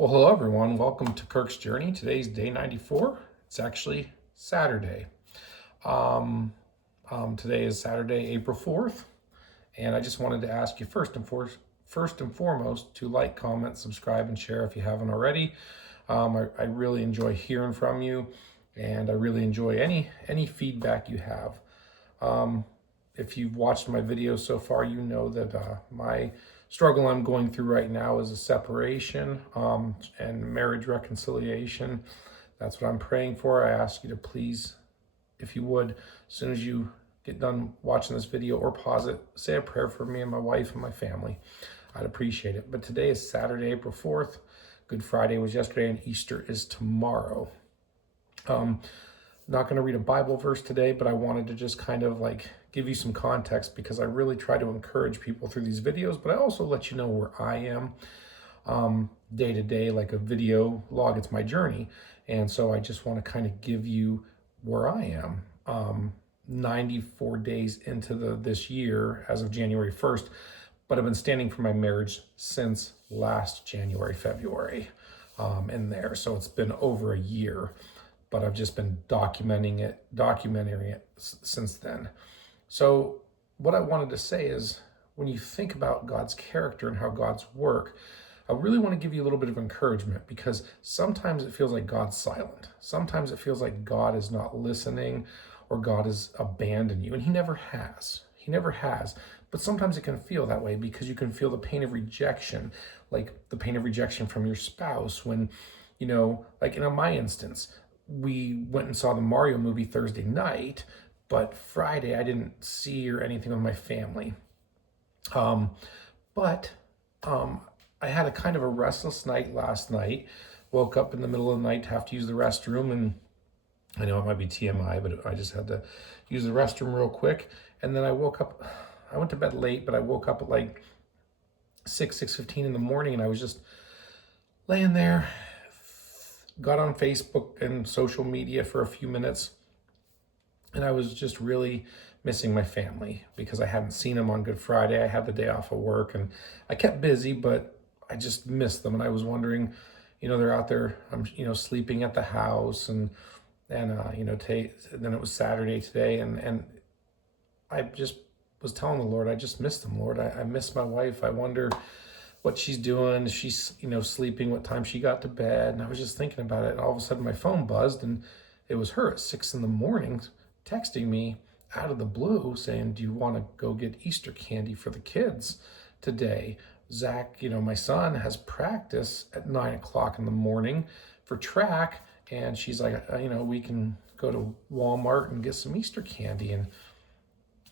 Well, hello everyone. Welcome to Kirk's Journey. Today's day 94. It's actually Saturday. Today is Saturday, April 4th, and I just wanted to ask you first and foremost to like, comment, subscribe, and share if you haven't already. I really enjoy hearing from you, and I really enjoy any feedback you have. If you've watched my videos so far, you know that my struggle I'm going through right now is a separation and marriage reconciliation. That's what I'm praying for. I ask you to please, if you would, as soon as you get done watching this video or pause it, say a prayer for me and my wife and my family. I'd appreciate it. But today is Saturday, April 4th. Good Friday was yesterday, and Easter is tomorrow. Not going to read a Bible verse today, but I wanted to just kind of like give you some context because I really try to encourage people through these videos, but I also let you know where I am day to day, like a video log. It's my journey. And so I just want to kind of give you where I am 94 days into this year as of January 1st, but I've been standing for my marriage since last January, February in there. So it's been over a year, but I've just been documenting it since then. So what I wanted to say is, when you think about God's character and how God's work, I really want to give you a little bit of encouragement, because sometimes it feels like God's silent. Sometimes it feels like God is not listening or God has abandoned you, and he never has. He never has. But sometimes it can feel that way because you can feel the pain of rejection, like the pain of rejection from your spouse when, like in my instance, we went and saw the Mario movie Thursday night, but Friday I didn't see or anything with my family. But I had a kind of a restless night last night. Woke up in the middle of the night to have to use the restroom, and I know it might be TMI, but I just had to use the restroom real quick. And then I woke up, I went to bed late, but I woke up at like 6:15 in the morning, and I was just laying there, got on Facebook and social media for a few minutes, and I was just really missing my family because I hadn't seen them on Good Friday. I had the day off of work, and I kept busy, but I just missed them. And I was wondering, they're out there, sleeping at the house, and then it was Saturday today, and I just was telling the Lord, I just missed them, Lord. I miss my wife. I wonder what she's doing. She's, sleeping, what time she got to bed. And I was just thinking about it. And all of a sudden my phone buzzed, and it was her at 6 a.m. texting me out of the blue saying, do you want to go get Easter candy for the kids today? Zach, my son, has practice at 9 o'clock in the morning for track. And she's like, we can go to Walmart and get some Easter candy. And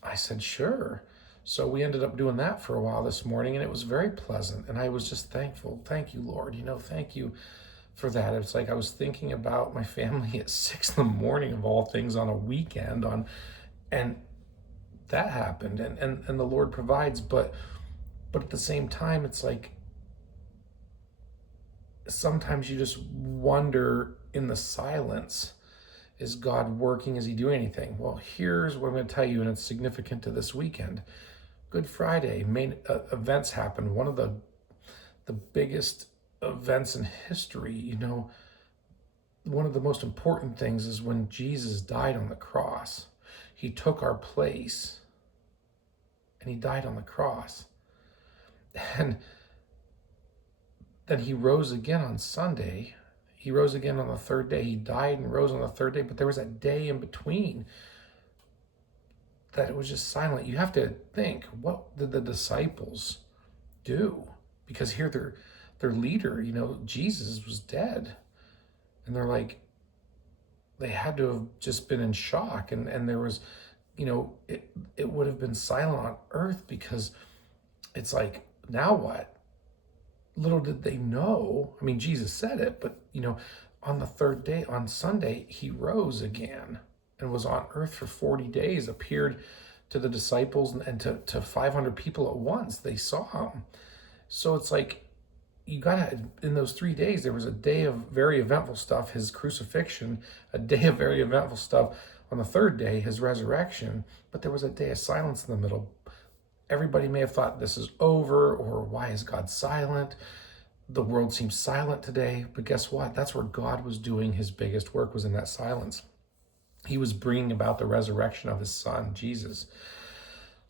I said, sure. So we ended up doing that for a while this morning, and it was very pleasant. And I was just thankful. Thank you, Lord. Thank you for that. It's like I was thinking about my family at 6 a.m. of all things on a weekend and that happened, and the Lord provides, but at the same time, it's like sometimes you just wonder in the silence, is God working? Is he doing anything? Well, here's what I'm going to tell you, and it's significant to this weekend. Good Friday, main events happened. One of the biggest events in history. One of the most important things is when Jesus died on the cross. He took our place, and he died on the cross. And then he rose again on Sunday. He rose again on the third day. He died and rose on the third day, but there was a day in between that it was just silent. You have to think, what did the disciples do? Because here their leader, Jesus, was dead. And they're like, they had to have just been in shock. And there was, it would have been silent on earth, because it's like, now what? Little did they know. I mean, Jesus said it, but on the third day, on Sunday, he rose again and was on earth for 40 days, appeared to the disciples and to 500 people at once. They saw him. So it's like, in those 3 days, there was a day of very eventful stuff, his crucifixion, a day of very eventful stuff on the third day, his resurrection, but there was a day of silence in the middle. Everybody may have thought this is over, or why is God silent? the world seems silent today, but guess what? That's where God was doing his biggest work, was in that silence. He was bringing about the resurrection of his son, Jesus.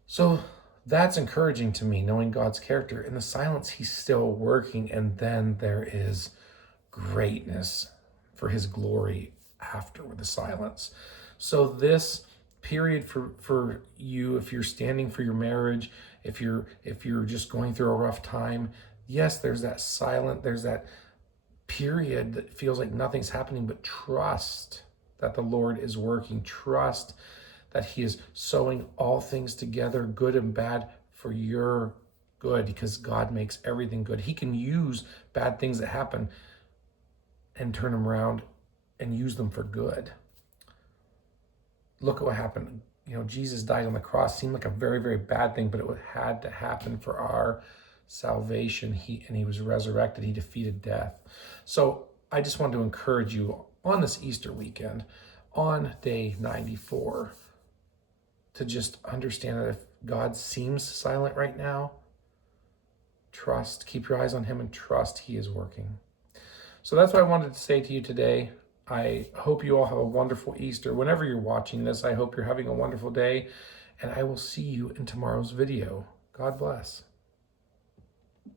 So that's encouraging to me, knowing God's character. In the silence, he's still working, and then there is greatness for his glory after the silence. So this period for you, if you're standing for your marriage, if you're just going through a rough time, yes, there's that period that feels like nothing's happening, but trust that the Lord is working. Trust that he is sewing all things together, good and bad, for your good, because God makes everything good. He can use bad things that happen and turn them around and use them for good. Look at what happened. Jesus died on the cross. Seemed like a very, very bad thing, but it had to happen for our salvation. He was resurrected. He defeated death. So I just wanted to encourage you on this Easter weekend, on day 94, to just understand that if God seems silent right now, trust, keep your eyes on him and trust he is working. So that's what I wanted to say to you today. I hope you all have a wonderful Easter. Whenever you're watching this, I hope you're having a wonderful day, and I will see you in tomorrow's video. God bless.